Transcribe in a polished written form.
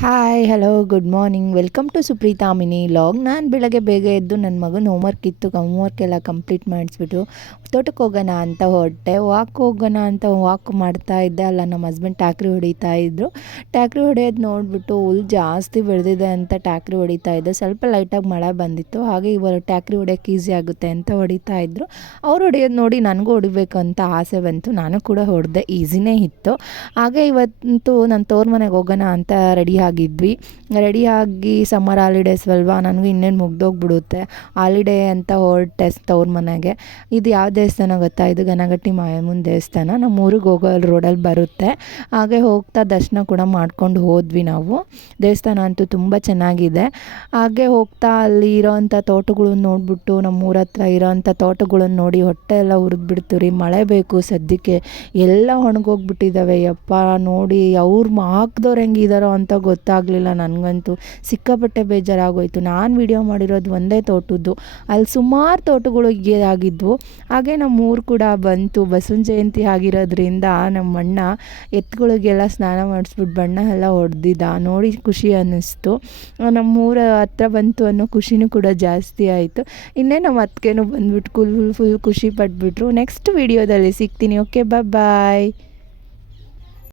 Hi hello good morning welcome to Supreetha mini vlog. ನಾನು ಬೆಳಗ್ಗೆ ಬೇಗ ಎದ್ದು ನನ್ನ ಮಗನ ಹೋಮ್ವರ್ಕ್ ಇತ್ತು, ಹೋಮ್ವರ್ಕ್ ಎಲ್ಲ ಕಂಪ್ಲೀಟ್ ಮಾಡಿಸ್ಬಿಟ್ಟು ತೋಟಕ್ಕೆ ಹೋಗೋಣ ಅಂತ ಹೊರಟೆ. ವಾಕ್ ಮಾಡ್ತಾ ಇದ್ದೆ. ಅಲ್ಲ ನಮ್ಮ ಹಸ್ಬೆಂಡ್ ಟ್ಯಾಕ್ರಿ ಹೊಡಿತಾ ಇದ್ದರು. ಟ್ಯಾಕ್ರಿ ಹೊಡೆಯೋದು ನೋಡಿಬಿಟ್ಟು ಹುಲ್ ಜಾಸ್ತಿ ಬೆಳೆದಿದೆ ಅಂತ ಟ್ಯಾಕ್ರಿ ಹೊಡಿತಾ ಇದ್ದೆ. ಸ್ವಲ್ಪ ಲೈಟಾಗಿ ಮಳೆ ಬಂದಿತ್ತು, ಹಾಗೆ ಇವಾಗ ಟ್ಯಾಕ್ರಿ ಹೊಡೆಯೋಕ್ಕೆ ಈಸಿ ಆಗುತ್ತೆ ಅಂತ ಹೊಡಿತಾ ಇದ್ದರು. ಅವ್ರು ಹೊಡೆಯೋದು ನೋಡಿ ನನಗೂ ಹೊಡಿಬೇಕು ಅಂತ ಆಸೆ ಬಂತು. ನಾನು ಕೂಡ ಹೊಡೆದೆ, ಈಸಿನೇ ಇತ್ತು. ಹಾಗೆ ಇವತ್ತು ನನ್ನ ತವ್ರ ಮನೆಗೆ ಹೋಗೋಣ ಅಂತ ರೆಡಿಯಾಗಿ ಸಮ್ಮರ್ ಹಾಲಿಡೇಸ್ ಅಲ್ವಾ, ನನಗೂ ಇನ್ನೇನು ಮುಗ್ದೋಗ್ಬಿಡುತ್ತೆ ಹಾಲಿಡೇ ಅಂತ ಹೊರಟೆ ತವ್ರ ಮನೆಗೆ. ಇದು ಯಾವ ದೇವಸ್ಥಾನ ಗೊತ್ತಾ? ಇದು ಗನಗಟ್ಟಿ ಮಾಯಮ್ಮನ ದೇವಸ್ಥಾನ, ನಮ್ಮ ಊರಿಗೆ ಹೋಗೋ ರೋಡಲ್ಲಿ ಬರುತ್ತೆ. ಹಾಗೆ ಹೋಗ್ತಾ ದರ್ಶನ ಕೂಡ ಮಾಡ್ಕೊಂಡು ಹೋದ್ವಿ ನಾವು. ದೇವಸ್ಥಾನ ಅಂತೂ ತುಂಬ ಚೆನ್ನಾಗಿದೆ. ಹಾಗೆ ಹೋಗ್ತಾ ಅಲ್ಲಿ ಇರೋವಂಥ ತೋಟಗಳನ್ನ ನೋಡಿಬಿಟ್ಟು, ನಮ್ಮೂರ ಹತ್ರ ಇರೋವಂಥ ತೋಟಗಳನ್ನ ನೋಡಿ ಹೊಟ್ಟೆ ಎಲ್ಲ ಉರಿದ್ಬಿಡ್ತು ರೀ. ಮಳೆ ಬೇಕು ಸದ್ಯಕ್ಕೆ, ಎಲ್ಲ ಒಣಗೋಗ್ಬಿಟ್ಟಿದ್ದಾವೆ. ಯಪ್ಪ ನೋಡಿ, ಅವ್ರು ಹಾಕ್ದವ್ರು ಹೆಂಗಿದಾರೋ ಅಂತ ಗೊತ್ತಾಗಲಿಲ್ಲ ನನಗಂತೂ. ಸಿಕ್ಕಾಪಟ್ಟೆ ಬೇಜಾರಾಗೋಯ್ತು. ನಾನು ವಿಡಿಯೋ ಮಾಡಿರೋದು ಒಂದೇ ತೋಟದ್ದು, ಅಲ್ಲಿ ಸುಮಾರು ತೋಟಗಳು ಆಗಿದ್ವು. ಹಾಗೆ ನಮ್ಮ ಊರು ಕೂಡ ಬಂತು. ಬಸವನ ಜಯಂತಿ ಆಗಿರೋದ್ರಿಂದ ನಮ್ಮ ಅಣ್ಣ ಎತ್ತುಗಳಿಗೆಲ್ಲ ಸ್ನಾನ ಮಾಡಿಸ್ಬಿಟ್ಟು ಬಣ್ಣ ಎಲ್ಲ ಹೊಡೆದಿದ್ದ. ನೋಡಿ ಖುಷಿ ಅನ್ನಿಸ್ತು. ನಮ್ಮೂರ ಹತ್ರ ಬಂತು ಅನ್ನೋ ಖುಷಿನೂ ಕೂಡ ಜಾಸ್ತಿ ಆಯಿತು. ಇನ್ನೇ ನಮ್ಮ ಅತ್ತಿಗೆನೂ ಬಂದ್ಬಿಟ್ಟು ಫುಲ್ ಖುಷಿ ಪಟ್ಬಿಟ್ರು. ನೆಕ್ಸ್ಟ್ ವಿಡಿಯೋದಲ್ಲಿ ಸಿಗ್ತೀನಿ. ಓಕೆ, ಬಾಯ್.